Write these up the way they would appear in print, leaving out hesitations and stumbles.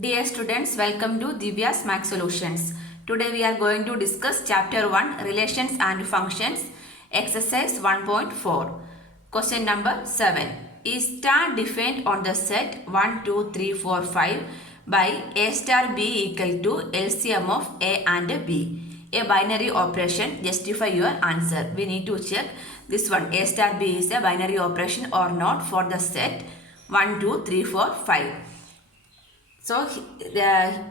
Dear students, welcome to Divya's Math Solutions. Today we are going to discuss Chapter 1 Relations and Functions, Exercise 1.4. Question number 7. Is star defined on the set 1, 2, 3, 4, 5 by A star B equal to LCM of A and B? A binary operation. Justify your answer. We need to check this one. A star B is a binary operation or not for the set 1, 2, 3, 4, 5. So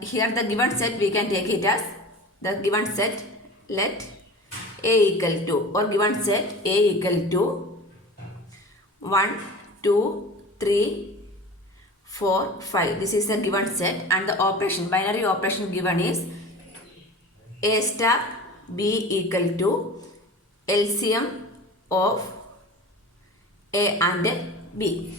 here the given set we can take it as the given set, let A equal to, or given set A equal to 1, 2, 3, 4, 5. This is the given set, and the operation, binary operation given is A star B equal to LCM of A and B.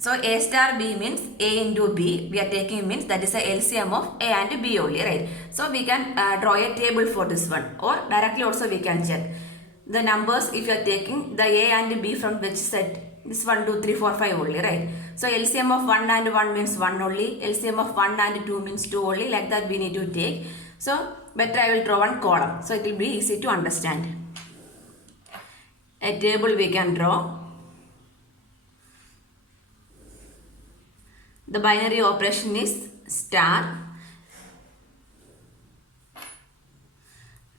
So A star B means A into B. We are taking means that is a LCM of A and B only, right? So we can draw a table for this one, or directly also we can check the numbers. If you are taking the A and B from which set, this 1, 2, 3, 4, 5 only, right? So LCM of 1 and 1 means 1 only. LCM of 1 and 2 means 2 only. Like that we need to take. So better I will draw one column, so it will be easy to understand. A table we can draw. The binary operation is star.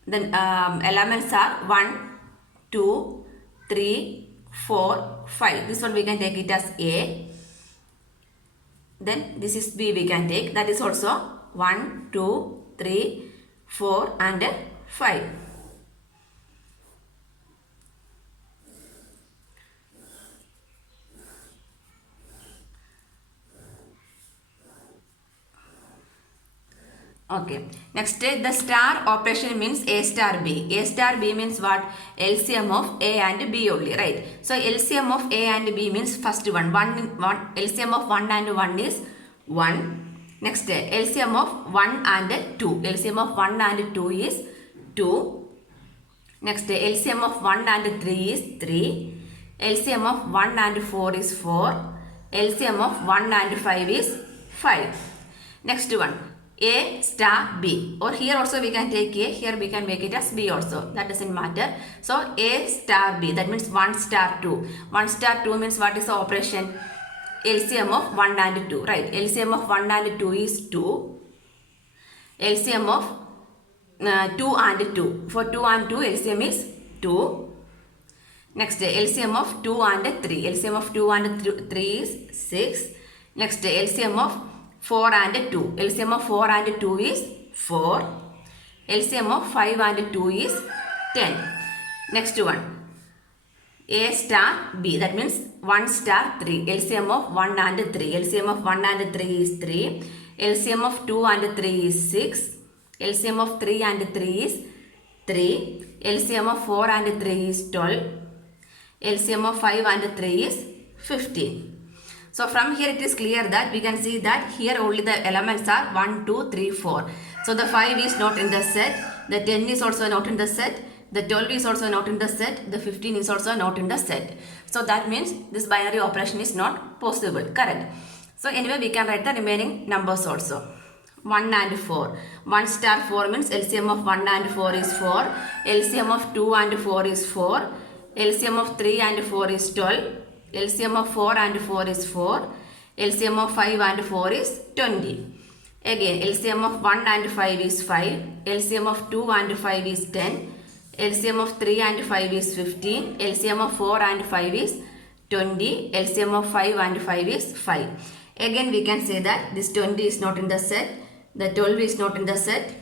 Then elements are 1, 2, 3, 4, 5. This one we can take it as A. Then this is B we can take. That is also 1, 2, 3, 4 and 5. Okay. Next, the star operation means A star B. A star B means what? LCM of A and B only, right? So LCM of A and B means first one. LCM of 1 and 1 is 1. Next, LCM of 1 and 2. LCM of 1 and 2 is 2. Next, LCM of 1 and 3 is 3. LCM of 1 and 4 is 4. LCM of 1 and 5 is 5. Next one. A star B, or here also we can take A, here we can make it as B also, that doesn't matter. So A star B, that means 1 star 2. 1 star 2 means what is the operation? LCM of 1 and 2, right? LCM of 1 and 2 is 2. LCM of 2 and 2. For 2 and 2, LCM is 2. Next, LCM of 2 and 3. LCM of 2 and 3 is 6. Next, LCM of 4 and 2. LCM of 4 and 2 is 4. LCM of 5 and 2 is 10. Next one. A star B. That means 1 star 3. LCM of 1 and 3. LCM of 1 and 3 is 3. LCM of 2 and 3 is 6. LCM of 3 and 3 is 3. LCM of 4 and 3 is 12. LCM of 5 and 3 is 15. So from here it is clear that we can see that here only the elements are 1, 2, 3, 4. So the 5 is not in the set, the 10 is also not in the set, the 12 is also not in the set, the 15 is also not in the set. So that means this binary operation is not possible, correct? So anyway we can write the remaining numbers also. 1 and 4. 1 star 4 means LCM of 1 and 4 is 4. LCM of 2 and 4 is 4. LCM of 3 and 4 is 12. LCM of 4 and 4 is 4. LCM of 5 and 4 is 20. Again, LCM of 1 and 5 is 5. LCM of 2 and 5 is 10. LCM of 3 and 5 is 15. LCM of 4 and 5 is 20. LCM of 5 and 5 is 5. Again, we can say that this 20 is not in the set. The 12 is not in the set.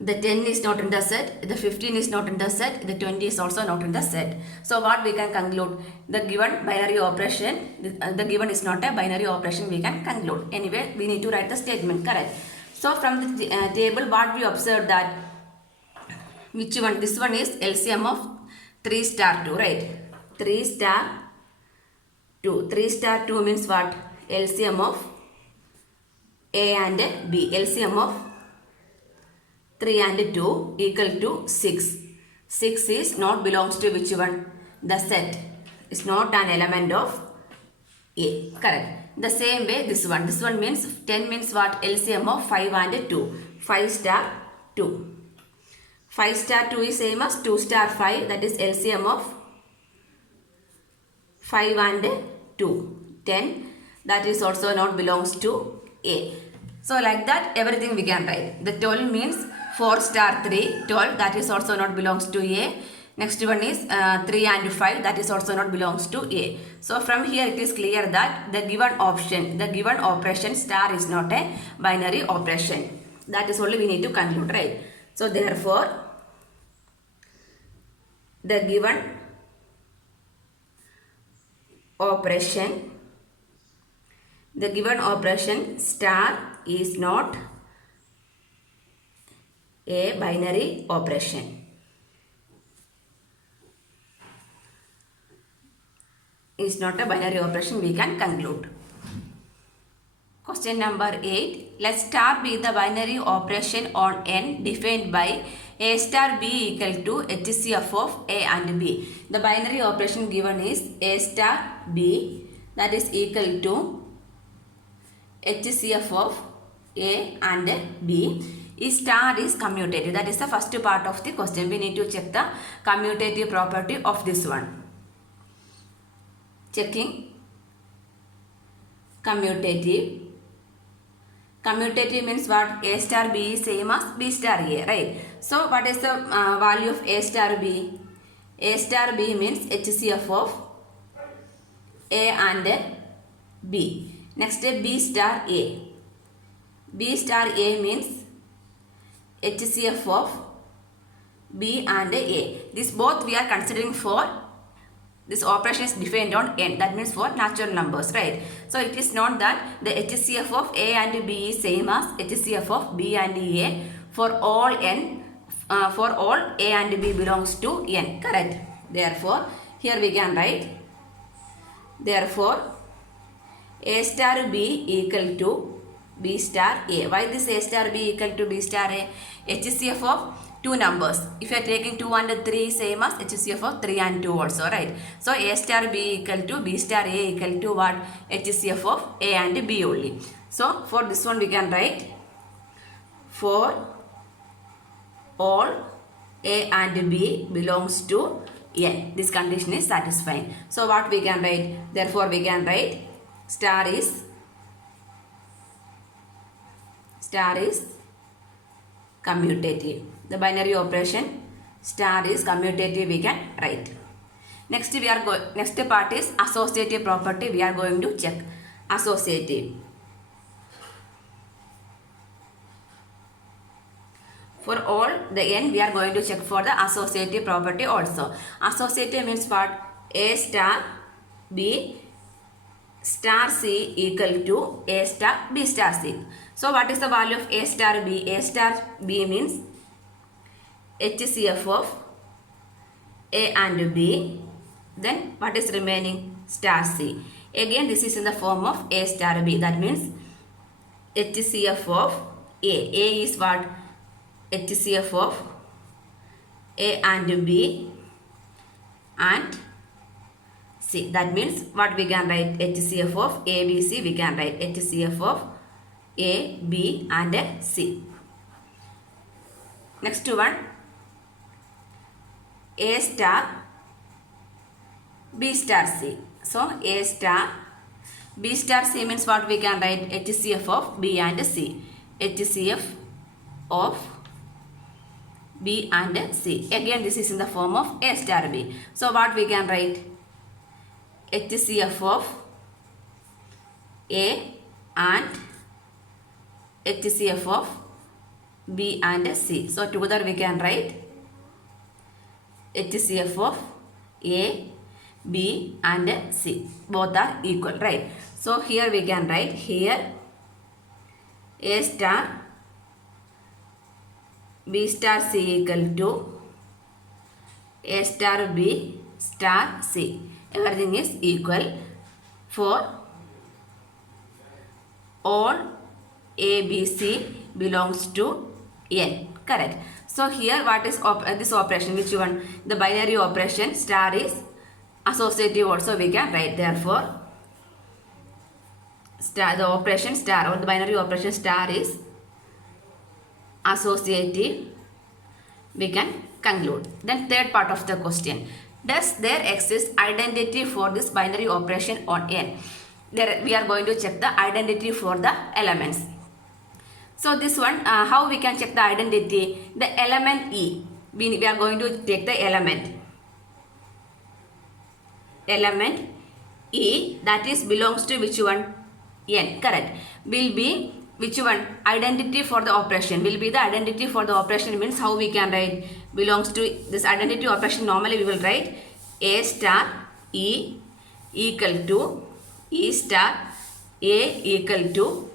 The 10 is not in the set, the 15 is not in the set, the 20 is also not in the set. So what we can conclude? The given binary operation, the given is not a binary operation, we can conclude. Anyway, we need to write the statement, correct? So from the table what we observed that, which one? This one is LCM of 3 star 2, right? 3 star 2. 3 star 2 means what? LCM of A and B. LCM of 3 and 2 equal to 6. 6 is not belongs to which one? The set. Is not an element of A. Correct. The same way this one. This one means 10 means what? LCM of 5 and 2. 5 star 2. 5 star 2 is same as 2 star 5. That is LCM of 5 and 2. 10. That is also not belongs to A. So like that everything we can write. The 12 means 4 star 3. 12 that is also not belongs to A. Next one is 3 and 5, that is also not belongs to A. So from here it is clear that the given option, the given operation star is not a binary operation. That is only we need to conclude, right? So therefore the given operation star is not a binary operation. Is not a binary operation, we can conclude. Question number 8. Let star be the binary operation on n defined by A star B equal to HCF of A and B. The binary operation given is A star B, that is equal to HCF of A and B. If star is commutative, that is the first part of the question. We need to check the commutative property of this one. Checking commutative. Commutative means what? A star B is same as B star A, right? So what is the value of A star B? A star B means HCF of A and B. Next B star A. B star A means HCF of B and A. This both we are considering for this operation is defined on n, that means for natural numbers, right? So it is not that the HCF of A and B is same as HCF of B and A for all n, for all A and B belongs to n, correct? Therefore here we can write, therefore A star B equal to B star A. Why this A star B equal to B star A? HCF of two numbers. If you are taking 2 and 3 same as HCF of 3 and 2 also, right? So A star B equal to B star A equal to what? HCF of A and B only. So for this one we can write, for all A and B belongs to n. This condition is satisfying. So what we can write? Therefore we can write star is commutative. The binary operation star is commutative, we can write. Next part is associative property. We are going to check associative. For all the n we are going to check for the associative property also. Associative means what? A star B star C equal to A star B star C. So what is the value of A star B? A star B means HCF of A and B. Then what is remaining? Star C. Again this is in the form of A star B. That means HCF of A. A is what? HCF of A and B and C. That means what we can write? HCF of A, B, C. We can write HCF of A, B and C. Next one, A star B star C. So A star B star C means what we can write? HCF of B and C. HCF of B and C. Again this is in the form of A star B. So what we can write? HCF of A and HCF of B and C. So together we can write HCF of A, B and C. Both are equal, right? So here we can write here A star B star C equal to A star B star C. Everything is equal for all A, B, C belongs to N. Correct. So here what is this operation? Which one? The binary operation star is associative also we can write. Therefore star, the operation star or the binary operation star is associative, we can conclude. Then third part of the question, does there exist identity for this binary operation on n? There we are going to check the identity for the elements. So this one, how we can check the identity? The element E, we are going to take the element E, that is belongs to which one? N, correct. Will be which one? Identity for the operation. Will be the identity for the operation means how we can write? Belongs to this identity operation. Normally we will write A star E equal to E star A equal to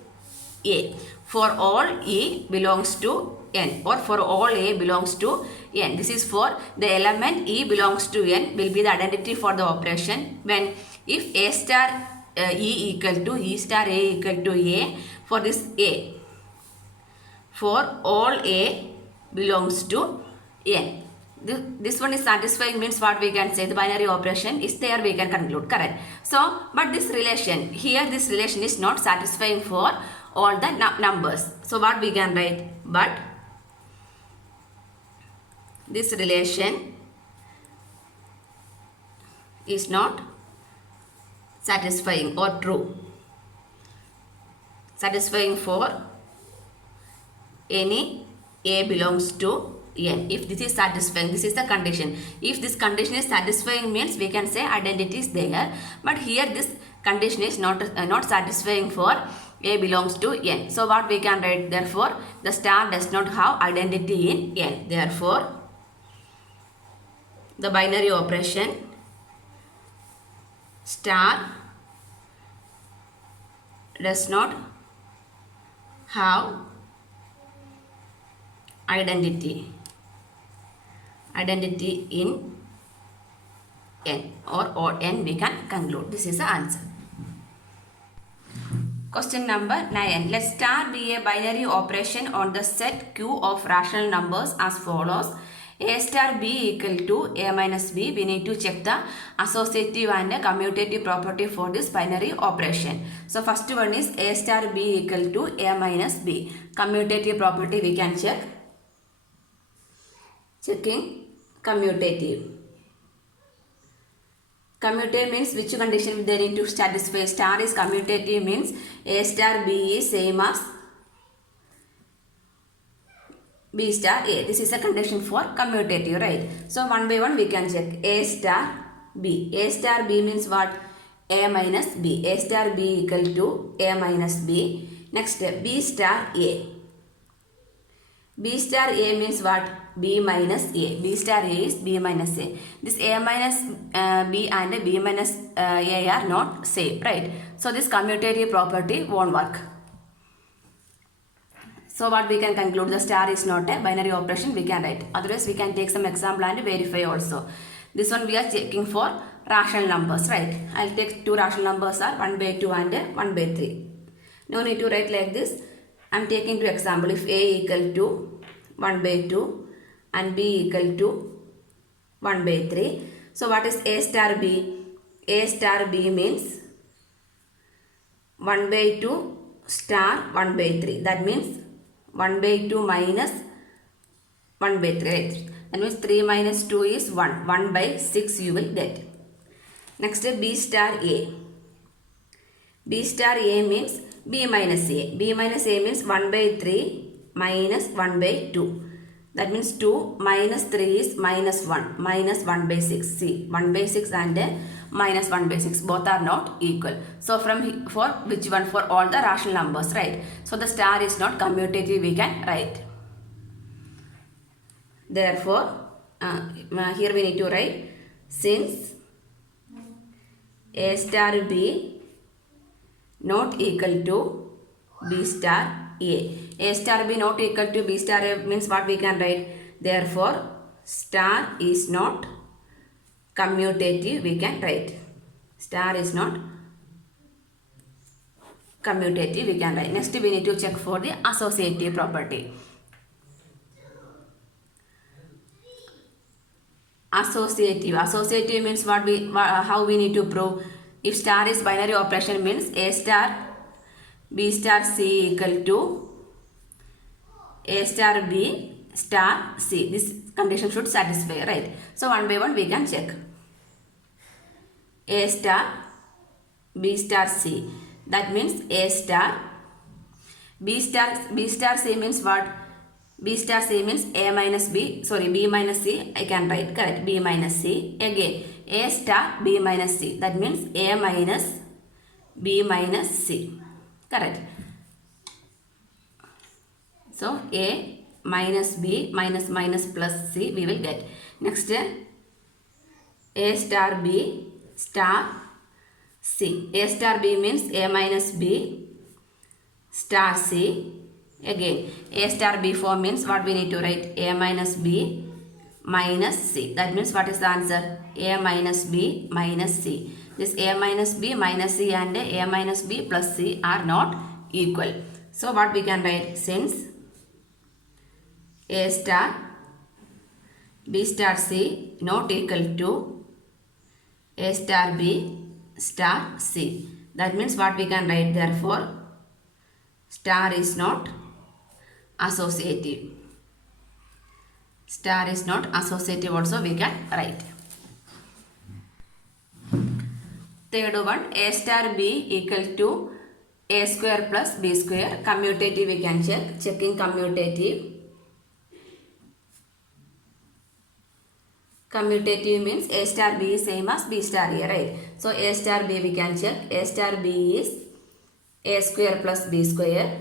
A. For all E belongs to N, or for all A belongs to N. This is for the element E belongs to N will be the identity for the operation when if A star E equal to E star A equal to A, for this A, for all A belongs to N. This one is satisfying means what we can say, the binary operation is there, we can conclude, correct. So but this relation here, this relation is not satisfying for all the numbers. So what we can write? But this relation is not satisfying or true. Satisfying for any A belongs to N. If this is satisfying, this is the condition. If this condition is satisfying means we can say identity is there. But here this condition is not satisfying for A belongs to N. So what we can write? Therefore, the star does not have identity in N. Therefore, the binary operation star does not have identity in N, or N we can conclude. This is the answer. Question number 9. Let star be a binary operation on the set Q of rational numbers as follows. A star B equal to A minus B. We need to check the associative and commutative property for this binary operation. So first one is A star B equal to A minus B. Commutative property we can check. Checking commutative. Commutative means which condition they need to satisfy. Star is commutative means A star B is same as B star A. This is a condition for commutative, right? So one by one we can check. A star B. A star B means what? A minus B. A star B equal to A minus B. Next B star A. B star A means what? B minus A. B star A is B minus A. This A minus B and B minus A are not same, right? So this commutative property won't work. So what we can conclude? The star is not a binary operation, we can write. Otherwise we can take some example and verify also. This one we are checking for rational numbers, right? I'll take two rational numbers are 1 by 2 and 1 by 3. No need to write like this. I'm taking two example. If A equal to 1 by 2 and B equal to 1 by 3. So what is A star B? A star B means 1 by 2 star 1 by 3. That means 1 by 2 minus 1 by 3, right? That means 3 minus 2 is 1. 1 by 6 you will get. Next B star A. B star A means B minus A. B minus A means 1 by 3 minus 1 by 2. That means 2 minus 3 is minus 1. Minus 1 by 6. See, 1 by 6 and minus 1 by 6. Both are not equal. So for which one? For all the rational numbers, right? So the star is not commutative, we can write. Therefore, here we need to write, since A star B not equal to B star A. A star B not equal to B star A means what we can write? Therefore, star is not commutative, we can write. Star is not commutative, we can write. Next we need to check for the associative property. Associative means what how we need to prove? If star is binary operation means A star B star C equal to A star B star C. This condition should satisfy, right? So one by one we can check. A star B star C. That means A star B star C means what? B star C means A minus B. Sorry, B minus C. I can write, correct. B minus C. Again, A star B minus C. That means A minus B minus C. Correct. So A minus B minus minus plus C we will get. Next, A star B star C. A star B means A minus B star C. Again, A star B form means what we need to write? A minus B minus C. That means what is the answer? A minus B minus C. This A minus B minus C and A minus B plus C are not equal. So what we can write? Since A star B star C not equal to A star B star C. That means what we can write? Therefore, star is not associative. Star is not associative also we can write. Third one, A star B equal to A square plus B square. Commutative we can check. Checking commutative. Commutative means A star B is same as B star A, right? So A star B we can check. A star B is A square plus B square.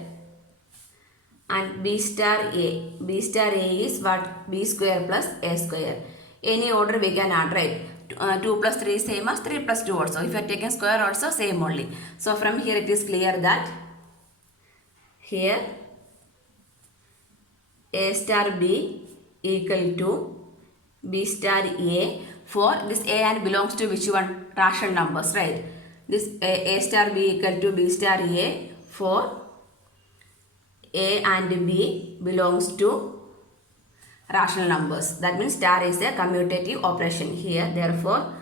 And B star A. B star A is what? B square plus A square. Any order we can add, right? 2 plus 3 is same as 3 plus 2 also. If you are taking square also same only. So from here it is clear that here A star B equal to B star A. For this A and belongs to which one? Rational numbers, right? This A star B equal to B star A for A and B belongs to rational numbers. That means star is a commutative operation here. Therefore,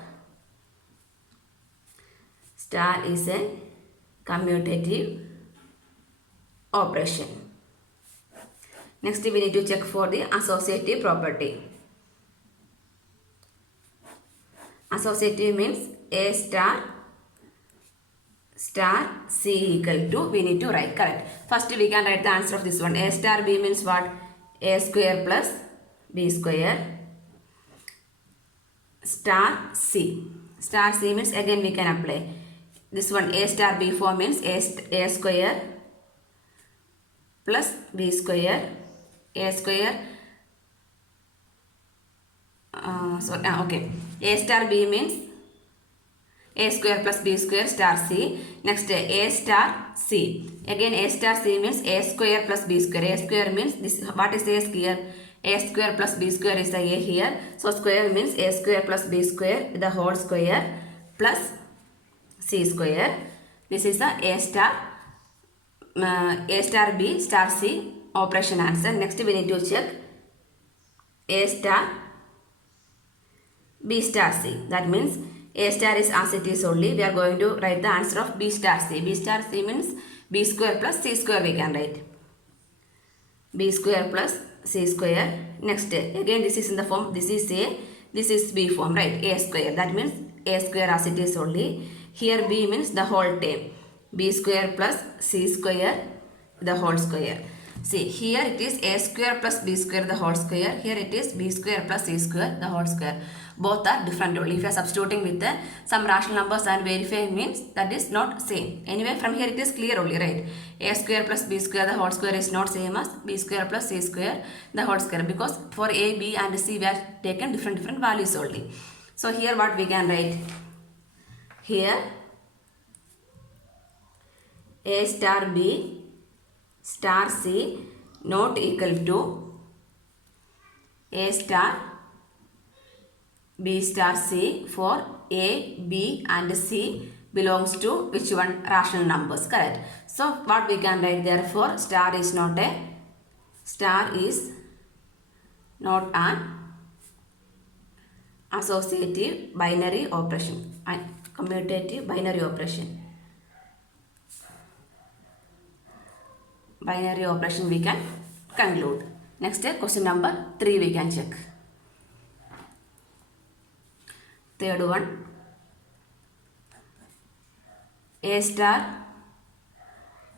star is a commutative operation. Next, we need to check for the associative property. Associative means A star C equal to, we need to write, correct. First we can write the answer of this one. A star B means what? A square plus B square star C. Star C means again we can apply. This one A star B form means A square plus B square. A square. Okay. A star B means A square plus B square star C. Next, A star C. Again, A star C means A square plus B square. A square means this. What is A square? A square plus B square is the A here. So square means A square plus B square the whole square plus C square. This is the A star B star C operation answer. Next, we need to check A star B star C. That means A star is as it is only. We are going to write the answer of B star C. B star C means B square plus C square we can write. B square plus C square. Next, again this is in the form, this is A, this is B form, right? A square. That means A square as it is only. Here B means the whole term. B square plus C square the whole square. See, here it is A square plus B square the whole square. Here it is B square plus C square the whole square. Both are different only. If you are substituting with some rational numbers and verify means that is not same. Anyway, from here it is clear only, right? A square plus B square the whole square is not same as B square plus C square the whole square. Because for A, B and C we have taken different values only. So here what we can write? Here A star B star C not equal to A star B star C for A, B and C belongs to which one? Rational numbers, correct. So what we can write? Therefore star is not an associative binary operation and commutative binary operation. binary operation we can conclude. Next, question number 3 we can check. Third one, A star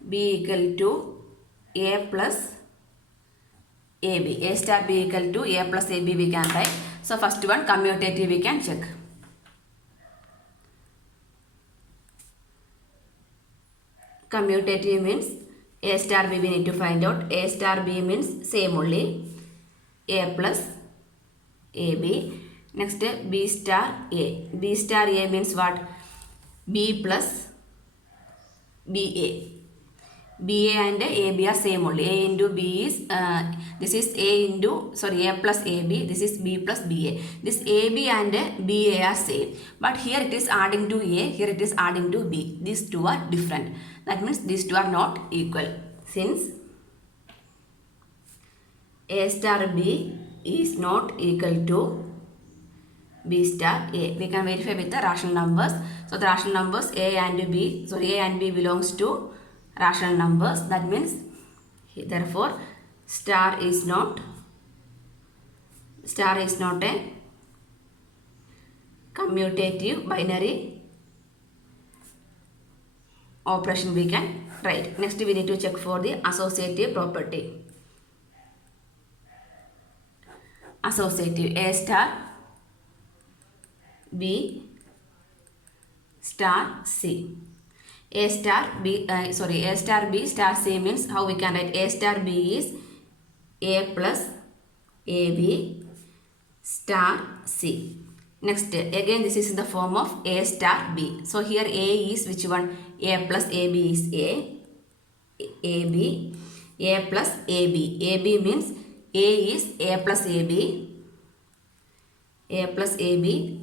B equal to A plus AB. A star B equal to A plus AB we can write. So first one, commutative we can check. Commutative means A star B we need to find out. A star B means same only. A plus AB. Next, B star A. B star A means what? B plus BA. BA and AB are same only. A into B is, this is A into, sorry, A plus AB. This is B plus BA. This AB and BA are same. But here it is adding to A, here it is adding to B. These two are different. That means these two are not equal. Since A star B is not equal to B star A, we can verify with the rational numbers. So the rational numbers A and B, sorry, A and B belongs to rational numbers. That means therefore star is not a commutative binary operation we can write. Next we need to check for the associative property. Associative, A star B star C. A star B star C means how we can write? A star B is A plus AB star C. Next, again this is in the form of A star B. So here A is which one? A plus AB is AB, A plus AB. AB means A is A plus AB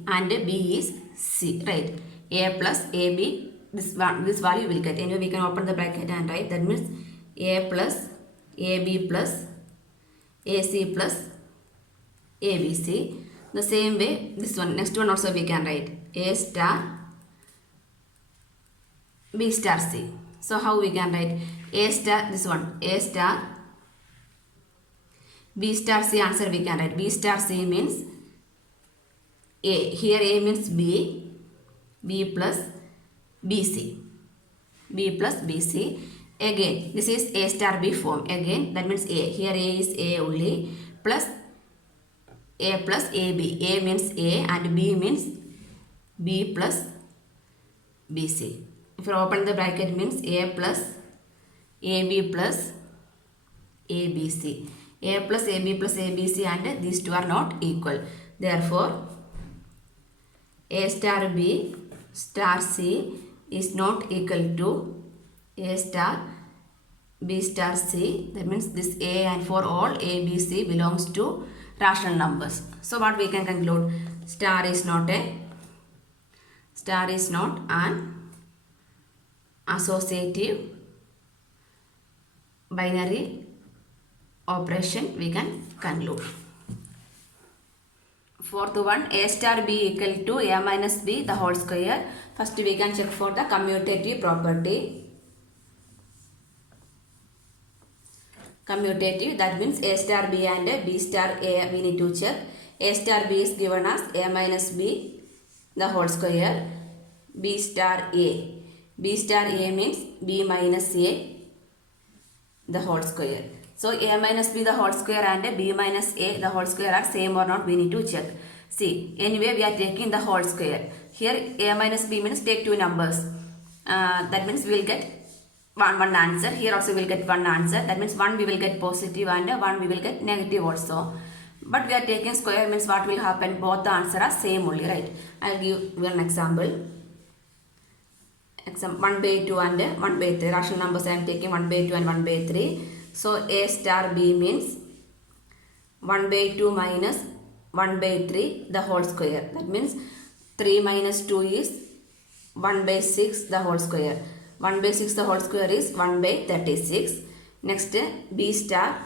and B is C, right? A plus AB, this value will get. Anyway, we can open the bracket and write. That means A plus AB plus AC plus ABC. The same way, this one, next one also we can write. A star B star C. So how we can write? A star, this one, A star B star C answer we can write. B star C means A. Here A means B plus BC. B plus BC. Again, this is A star B form. Again, that means A. Here A is A only plus A plus AB. A means A and B means B plus BC. If you open the bracket means A plus AB plus ABC. A plus AB plus ABC and these two are not equal. Therefore, A star B star C is not equal to A star B star C. That means this A and for all A, B, C belongs to rational numbers. So what we can conclude? Star is not an associative binary operation we can conclude. Fourth one, A star B equal to A minus B the whole square. First we can check for the commutative property. Commutative, that means A star B and B star A we need to check. A star B is given as A minus B the whole square. B star A. B star A means B minus A the whole square. So A minus B the whole square and B minus A the whole square are same or not, we need to check. See, anyway we are taking the whole square. Here A minus B means take two numbers. That means we will get one answer. Here also we will get one answer. That means one we will get positive and one we will get negative also. But we are taking square means what will happen? Both the answer are same only, right? I will give you an example. 1 by 2 and 1 by 3. Rational numbers I am taking 1 by 2 and 1 by 3. So A star B means 1 by 2 minus 1 by 3 the whole square. That means 3 minus 2 is 1 by 6 the whole square. 1 by 6 the whole square is 1 by 36. Next, B star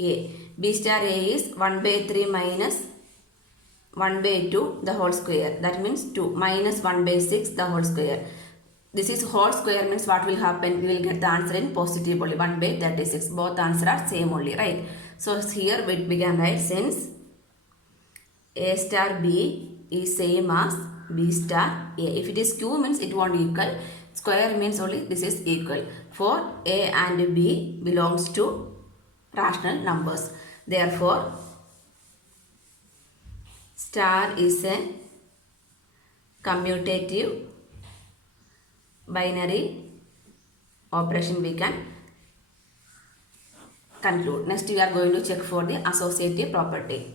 A. B star A is 1 by 3 minus 1 by 2 the whole square. That means 2 minus 1 by 6 the whole square. this is whole square means what will happen? We will get the answer in positive only, 1 by 36. Both answers are same only, right? So here we can write, since A star B is same as B star A. If it is Q means it won't equal. Square means only this is equal. For A and B belongs to rational numbers. Therefore, star is a commutative binary operation we can conclude. Next we are going to check for the associative property.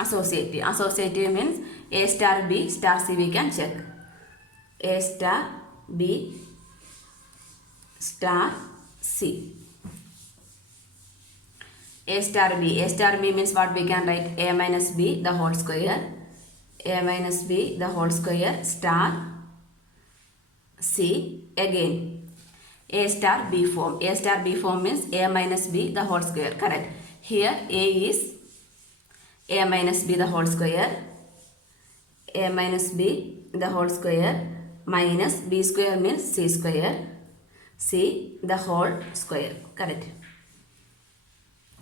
Associative means A star B star C we can check. A star B star C. A star B means what we can write? A minus B the whole square. A minus B the whole square star C. Again A star B form. A star B form means A minus B the whole square. Correct. Here A is A minus B the whole square. A minus B the whole square minus B square means C square. C the whole square. Correct.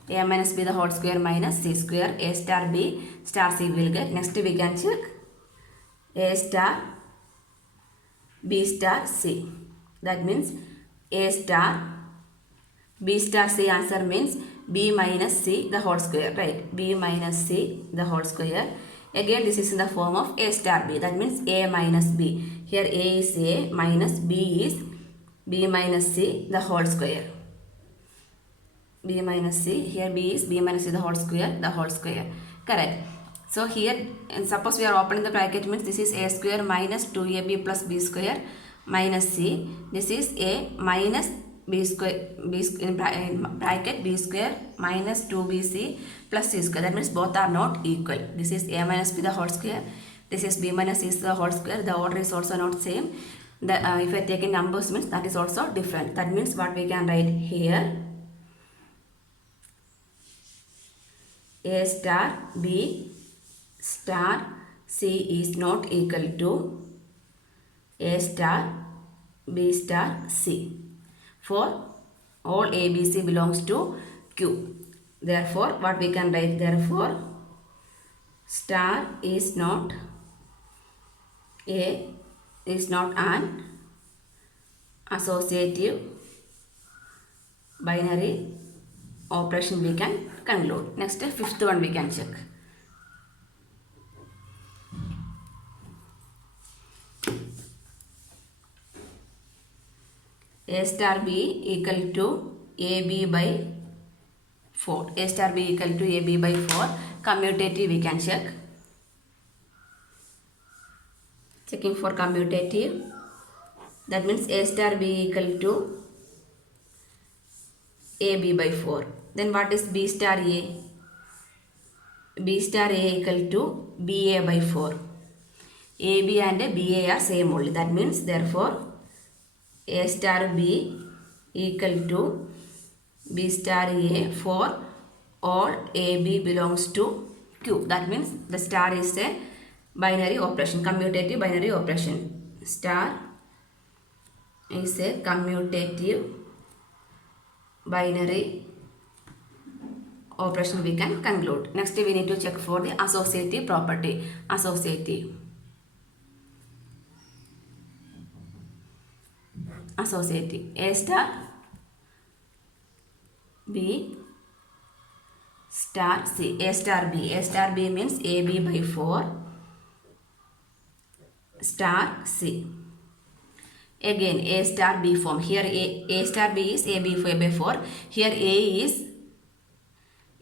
A minus B the whole square minus C square. A star B star C will get. Next we can check A star B star C. That means A star B star C answer means B minus C the whole square, right? B minus C the whole square. Again this is in the form of A star B. That means A minus B. Here A is A minus B is B minus C the whole square. B minus C. Here B is B minus C the whole square. Correct. So here, and suppose we are opening the bracket means this is A square minus 2AB plus B square minus C. This is A minus B square, in bracket B square minus 2BC plus C square. That means both are not equal. This is A minus B the whole square. This is B minus C the whole square. The order is also not same. If I take in numbers means that is also different. That means what we can write here, A star B star C is not equal to A star B star C. For all ABC belongs to Q. Therefore, what we can write? Therefore, star is not an associative binary operation we can conclude. Next, fifth one we can check. A star B equal to AB by 4. A star B equal to AB by 4. Commutative we can check. Checking for commutative. That means A star B equal to AB by 4. Then what is B star A? B star A equal to BA by 4. AB and BA are same only. That means therefore A star B equal to B star A for all AB belongs to Q. That means the star is a binary operation, commutative binary operation. Star is a commutative binary operation we can conclude. Next we need to check for the associative property. Associative. A star B star C. A star B means AB by 4 star C. Again A star B form. Here A star B is AB by 4. Here A is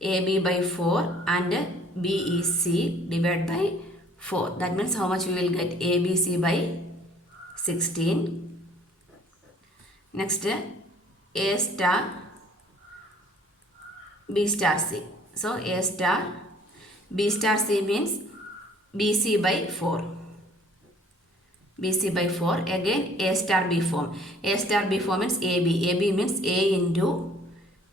AB by 4 and B is C divided by 4. That means how much we will get? ABC by 16. Next A star B star C. So A star B star C means BC by 4. BC by 4. Again A star B form. A star B form means AB. AB means A into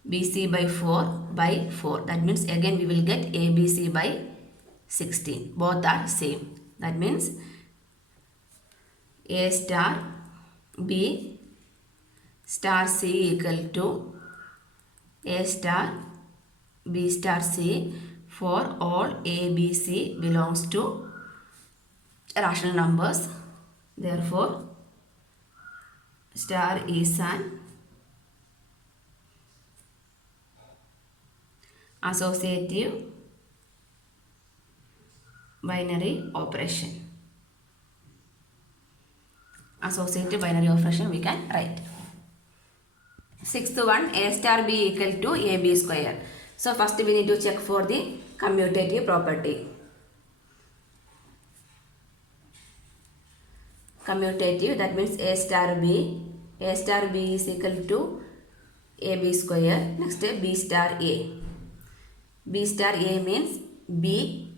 BC by 4. That means again we will get ABC by 16. Both are same. That means A star B star C equal to A star B star C for all A, B, C belongs to rational numbers. Therefore, star is an associative binary operation. Associative binary operation we can write. Sixth one, A star B equal to AB square. So first we need to check for the commutative property. Commutative, that means A star B is equal to AB square. Next B star A. B star A means B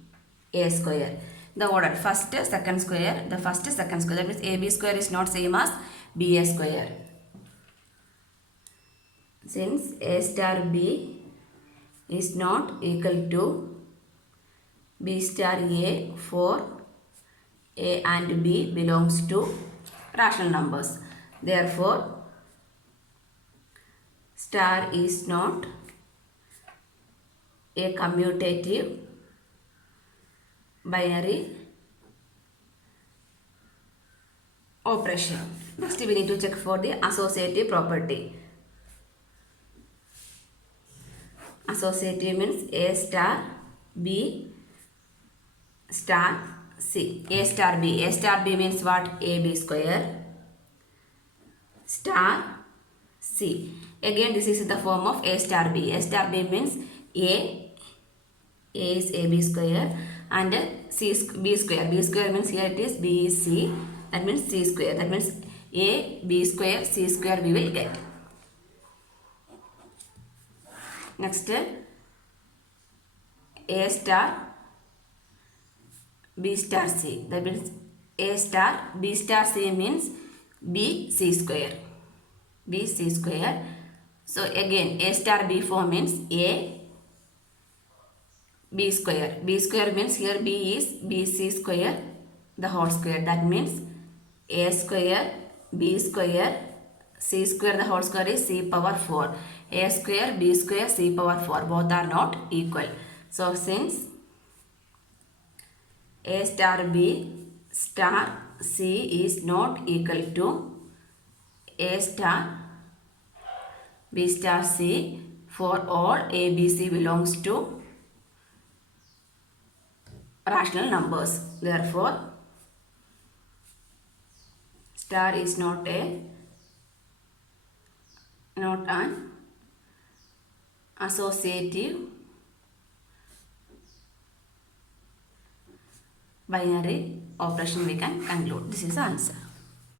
A square. The order first, second square. The first, second square. That means AB square is not same as BA square. Since A star B is not equal to B star A for A and B belongs to rational numbers. Therefore, star is not a commutative binary operation. Next we need to check for the associative property. Associative means A star B star C. A star B. A star B means what? AB square star C. Again this is the form of A star B. A star B means A is AB square and C is B square. B square means here it is B is C. That means C square. That means A, B square, C square we will get. Next, A star B star C. That means A star B star C means B C square. B C square. So again A star B form means A B square. B square means here B is B C square the whole square. That means A square B square C square the whole square is C power 4. A square B square C power 4. Both are not equal. So since A star B star C is not equal to A star B star C for all A, B, C belongs to rational numbers. Therefore, star is not an associative binary operation we can conclude. This is the answer.